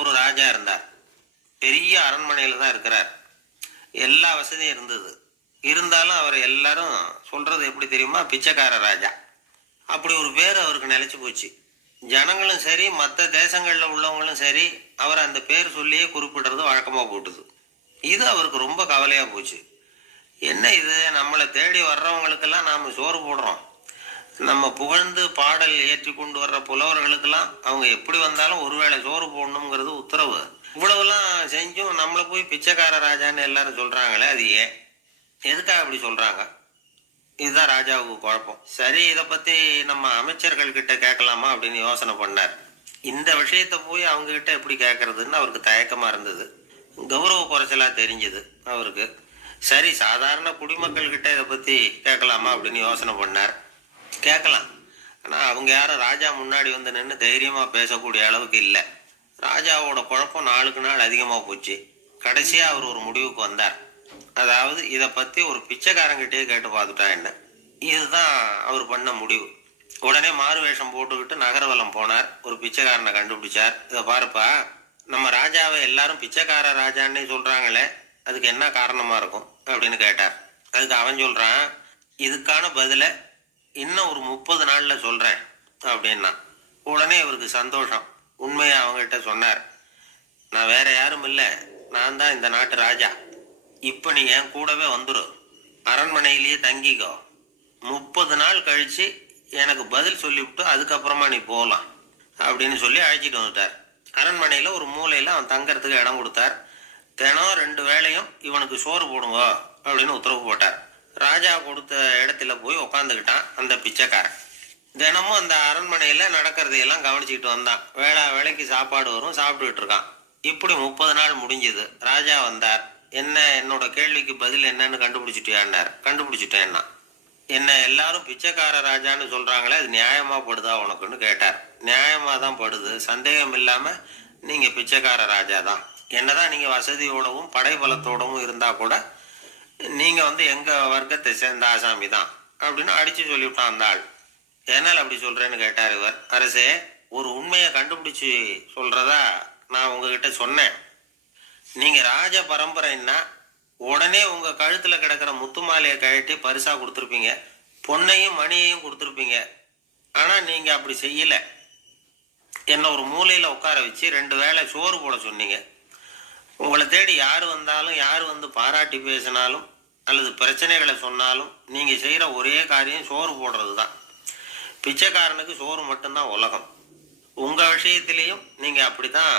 ஒரு ராஜா இருந்தார். பெரிய அரண்மனையில தான் இருக்கிறார். எல்லா வசதியும் இருந்தது. இருந்தாலும் அவர் எல்லாரும் சொல்றது எப்படி தெரியுமா, பிச்சைக்கார ராஜா. அப்படி ஒரு பேர் அவருக்கு நிலைச்சு போச்சு. ஜனங்களும் சரி, மற்ற தேசங்கள்ல உள்ளவங்களும் சரி, அவர் அந்த பேர் சொல்லியே குறிப்பிடுறது வழக்கமா போட்டுது. இது அவருக்கு ரொம்ப கவலையா போச்சு. என்ன இது, நம்மளை தேடி வர்றவங்களுக்கெல்லாம் நாம சோறு போடுறோம். நம்ம புகழ்ந்து பாடல் ஏற்றி கொண்டு வர்ற புலவர்களுக்கெல்லாம் அவங்க எப்படி வந்தாலும் ஒருவேளை சோறு போடணுங்கிறது உத்தரவு. இவ்வளவுலாம் செஞ்சும் நம்மளை போய் பிச்சைக்கார ராஜான்னு எல்லாரும் சொல்றாங்களே, அது ஏன், எதுக்காக அப்படி சொல்றாங்க? இதுதான் ராஜாவுக்கு குழப்பம். சரி, இதை பத்தி நம்ம அமைச்சர்கள் கிட்ட கேட்கலாமா அப்படின்னு யோசனை பண்ணார். இந்த விஷயத்த போய் அவங்க கிட்ட எப்படி கேட்கறதுன்னு அவருக்கு தயக்கமா இருந்தது. கௌரவ குறைச்சலா தெரிஞ்சது அவருக்கு. சரி, சாதாரண குடிமக்கள் கிட்ட இதை பத்தி கேட்கலாமா அப்படின்னு யோசனை பண்ணார். கேட்கலாம். ஆனா அவங்க யாரும் ராஜா முன்னாடி வந்து நின்று தைரியமா பேசக்கூடிய அளவுக்கு இல்லை. ராஜாவோட குழப்பம் நாளுக்கு நாள் அதிகமா போச்சு. கடைசியா அவர் ஒரு முடிவுக்கு வந்தார். அதாவது இதை பத்தி ஒரு பிச்சைக்காரங்கிட்டே கேட்டு பார்த்துட்டா என்ன. இதுதான் அவர் பண்ண முடிவு. உடனே மாறு வேஷம் போட்டுக்கிட்டு நகரவலம் போனார். ஒரு பிச்சைக்காரனை கண்டுபிடிச்சார். இதை பாருப்பா, நம்ம ராஜாவை எல்லாரும் பிச்சைக்கார ராஜான்னே சொல்றாங்களே, அதுக்கு என்ன காரணமா இருக்கும் அப்படின்னு கேட்டார். அதுக்கு அவன் சொல்றான், இதுக்கான பதில இன்னும் ஒரு 30 நாள்ல சொல்றேன் அப்படின்னா. உடனே இவருக்கு சந்தோஷம். உண்மையை அவங்ககிட்ட சொன்னார். நான் வேற யாரும் இல்லை, நான் தான் இந்த நாட்டு ராஜா. இப்ப நீ என் கூடவே வந்துரு, அரண்மனையிலேயே தங்கிக்கோ. 30 நாள் கழிச்சு எனக்கு பதில் சொல்லிவிட்டு அதுக்கப்புறமா நீ போகலாம் அப்படின்னு சொல்லி அழைச்சிட்டு வந்துட்டார். அரண்மனையில ஒரு மூலையில அவன் தங்கறதுக்கு இடம் கொடுத்தார். தினம் 2 வேளையும் இவனுக்கு சோறு போடுங்க அப்படின்னு உத்தரவு போட்டார். ராஜா கொடுத்த இடத்துல போய் உக்காந்துக்கிட்டான் அந்த பிச்சைக்காரன். தினமும் அந்த அரண்மனையில நடக்கிறதையெல்லாம் கவனிச்சுக்கிட்டு வந்தான். வேளைக்கு சாப்பாடு வரும், சாப்பிட்டுக்கிட்டு இருக்கான். இப்படி 30 நாள் முடிஞ்சது. ராஜா வந்தார். என்ன, என்னோட கேள்விக்கு பதில் என்னன்னு கண்டுபிடிச்சிட்டியான்னார். கண்டுபிடிச்சிட்டேன்னா. என்ன எல்லாரும் பிச்சைக்கார ராஜான்னு சொல்றாங்களே, அது நியாயமா படுதா உனக்குன்னு கேட்டார். நியாயமா தான் படுது, சந்தேகம் இல்லாம நீங்க பிச்சைக்கார ராஜா தான். என்னதான் நீங்க வசதியோடவும் படைபலத்தோடவும் இருந்தா கூட நீங்க எங்க வர்க்கத்தை சேர்ந்த ஆசாமி தான் அப்படின்னு அடிச்சு சொல்லிவிட்டான் அந்த ஆள். என்னால் அப்படி சொல்றேன்னு கேட்டார் இவர். அரசே, ஒரு உண்மையை கண்டுபிடிச்சு சொல்றதா நான் உங்ககிட்ட சொன்னேன். நீங்க ராஜ பரம்பரைன்னா உடனே உங்க கழுத்துல கிடக்கிற முத்து மாலையை கழட்டி பரிசா கொடுத்துருப்பீங்க, பொன்னையும் மணியையும் கொடுத்துருப்பீங்க. ஆனா நீங்க அப்படி செய்யல. என்ன ஒரு மூலையில உட்கார வச்சு 2 வேளை சோறு போட சொன்னீங்க. உங்களை தேடி யாரு வந்தாலும், யாரு பாராட்டி பேசினாலும் அல்லது பிரச்சனைகளை சொன்னாலும் நீங்க செய்யற ஒரே காரியம் சோறு போடுறது தான். பிச்சைக்காரனுக்கு சோறு மட்டும்தான் உலகம். உங்க விஷயத்திலையும் நீங்க அப்படித்தான்